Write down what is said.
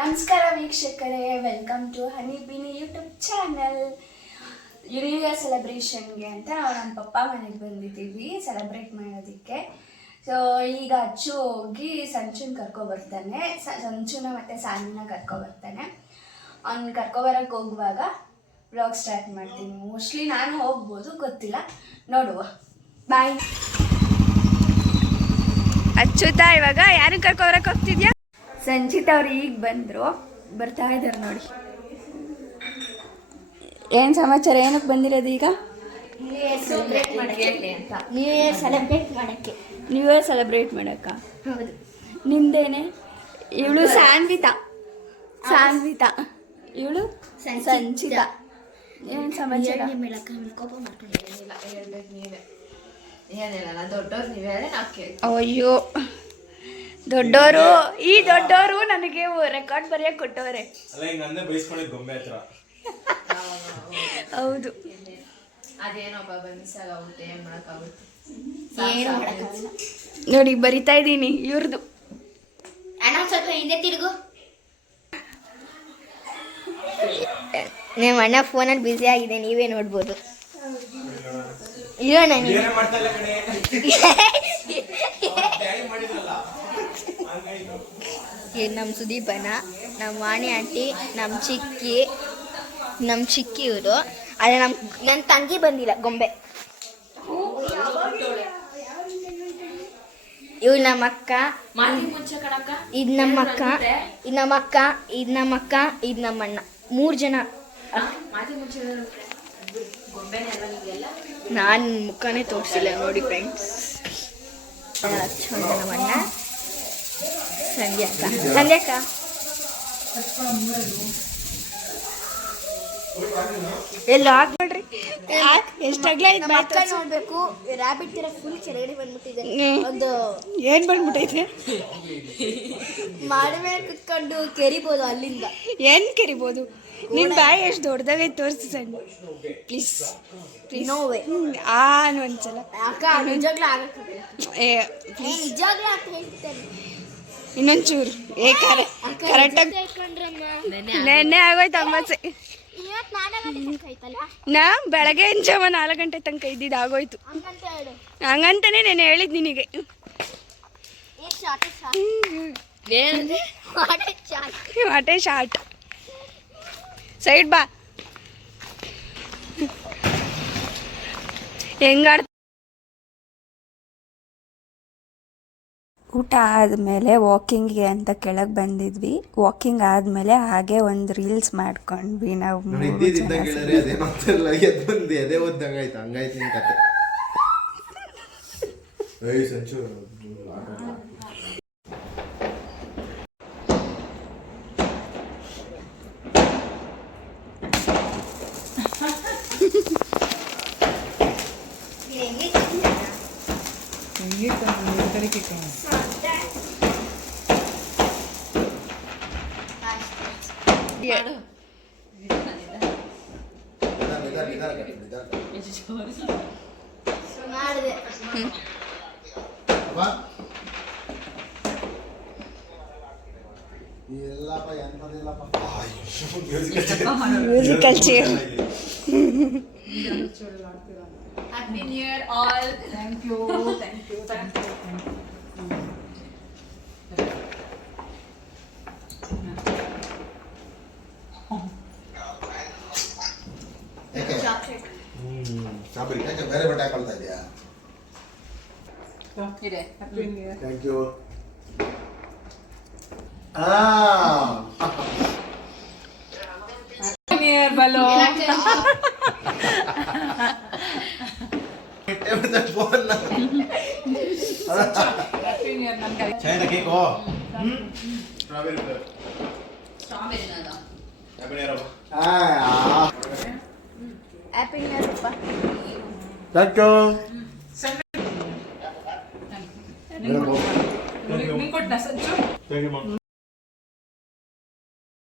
ನಮಸ್ಕಾರ ವೀಕ್ಷಕರೇ, welcome to ಹನಿ ಬಿನಿ ಯೂಟ್ಯೂಬ್ ಚಾನಲ್. ನ್ಯೂ ಇಯರ್ ಸೆಲೆಬ್ರೇಷನ್ಗೆ ಅಂತ ನಾವು ನಮ್ಮ ಪಪ್ಪ ಮನೆಗೆ ಬಂದಿದ್ದೀವಿ ಸೆಲೆಬ್ರೇಟ್ ಮಾಡೋದಕ್ಕೆ. ಸೊ ಈಗ ಅಚ್ಚು ಹೋಗಿ ಸಂಚುನ ಕರ್ಕೊಬರ್ತಾನೆ, ಸಂಚುನ ಮತ್ತು ಸಾನಿನ ಕರ್ಕೊಬರ್ತಾನೆ. ಅವ್ನು ಕರ್ಕೊಬರಕ್ಕೆ ಹೋಗುವಾಗ ವ್ಲಾಗ್ ಸ್ಟಾರ್ಟ್ ಮಾಡ್ತೀನಿ. ಮೋಸ್ಟ್ಲಿ ನಾನು ಹೋಗ್ಬೋದು, ಗೊತ್ತಿಲ್ಲ, ನೋಡುವ. ಬಾಯ್. ಅಚ್ಚುತಾ ಇವಾಗ ಯಾರು ಕರ್ಕೊಬರಕ್ಕೆ ಹೋಗ್ತಿದ್ಯಾ? ಸಂಚಿತ್ ಅವ್ರು ಈಗ ಬರ್ತಾ ಇದ್ದಾರೆ ನೋಡಿ. ಏನು ಸಮಾಚಾರ, ಏನಕ್ಕೆ ಬಂದಿರೋದು ಈಗ? ನ್ಯೂ ಇಯರ್ ಸೆಲೆಬ್ರೇಟ್ ಮಾಡಕ್ಕ? ಹೌದು. ನಿಮ್ದೇನೆ? ಇವಳು ಸಾನ್ವಿತಾ, ಇವಳು ಸಂಚಿತಾ. ಏನು ಸಮಾಚಾರ? ಅಯ್ಯೋ, ದೊಡ್ಡವರು ನನಗೆ ರೆಕಾರ್ಡ್ ಬರೆಯಕ್ಕೆ ಕೊಟ್ಟವ್ರೆ. ಹೌದು. ನೋಡಿ ಬರಿತಾ ಇದ್ದೀನಿ ಇವ್ರದ್ದು. ಸ್ವಲ್ಪ ಹಿಂದೆ ತಿರುಗು. ನಿಮ್ಮ ಅಣ್ಣ ಫೋನಲ್ಲಿ ಬ್ಯುಸಿ ಆಗಿದೆ, ನೀವೇ ನೋಡ್ಬೋದು. ಇಲ್ಲ ನಮ್ಮ ಸುದೀಪನ, ನಮ್ಮ ವಾಣಿ ಆಂಟಿ, ನಮ್ಮ ಚಿಕ್ಕಿ ಇವರು. ಅದೇ ನನ್ನ ತಂಗಿ ಬಂದಿಲ್ಲ, ಗೊಂಬೆ. ಇವ್ಳು ನಮ್ಮ ಅಕ್ಕ, ಇದು ನಮ್ಮಕ್ಕ, ಇದು ನಮ್ಮಣ್ಣ. 3 ಜನ. ನಾನು ಮುಖನೇ ತೋರಿಸಿಲ್ಲ ನೋಡಿ ಫ್ರೆಂಡ್ಸ್. ನಮ್ಮಣ್ಣ, ಸಂಧ್ಯಾ ಅಕ್ಕ. ಎಲ್ಲ ನೋಡ್ರಿ ಎಷ್ಟಾಗ್ಲಾ ನೋಡ್ಬೇಕು. ರಾಬಿಟ್ ತರ ಫುಲ್ ಕೆಳಗಡೆ ಬಂದ್ಬಿಟ್ಟಿದೆ. ಒಂದು ಏನ್ ಬಂದ್ಬಿಟ್ಟೈತೆ? ಮಾಡಿ ಮೇಲೆ ಕುತ್ಕೊಂಡು ಕೆರಿಬೋದು ಅಲ್ಲಿಂದ. ಏನ್ ಕೆರಿಬೋದು? ನಿನ್ ಬಾಯಿ ಎಷ್ಟು ದೊಡ್ಡದಾಗೈತೆ ತೋರಿಸಿ ಸಣ್ಣ ಪ್ಲೀಸ್. ನೋವೇ ಒಂದ್ಸಲ ಅಕ್ಕ ನಿಜಾಗ್ಲೂ ಆಗಕ್ಕೆ ನಿಜಾಗ್ಲೂ ಅಂತ ಹೇಳ್ತೇನೆ. ಇನ್ನೊಂಚೂರು ಕರೆಕ್ಟಾಗಿ ನೆನ್ನೆ ಆಗೋಯ್ತು ಅಮ್ಮಸೆ. ನಾ ಬೆಳಗ್ಗೆ ಜಾವ 4 ಗಂಟೆ ತನಕ ಇದ್ದಿದ್ದು ಆಗೋಯ್ತು. ಹಂಗಂತಾನೆ ನಾನು ಹೇಳಿದ್ ನಿನಗೆ. ವಾಟೆ ಶಾರ್ಟ್ ಸೈಡ್ ಬಾ. ಹೆಂಗಾಡ ಊಟ ಆದಮೇಲೆ ವಾಕಿಂಗ್ಗೆ ಅಂತ ಕೆಳಗೆ ಬಂದಿದ್ವಿ. ವಾಕಿಂಗ್ ಆದಮೇಲೆ ಹಾಗೆ ಒಂದು ರೀಲ್ಸ್ ಮಾಡ್ಕೊಂಡ್ವಿ ನಾವು. Musical chair. Happy New Year all. Thank you. ಬೇರೆ ಬಟ್ಟೆ ಹಾಕೊಳ್ತಾ ಇದೆಯಾ? Happy New Year. Thank you. ಬಲೋ ಚೈನಾ ಕೇಕೋ. ಹ್ಯಾಪಿ ನ್ಯೂ ಇಯರ್ ಅಪ್ಪ. Thank you. ನೀನು ಕೊಟ್ಟ ಸಂಚು.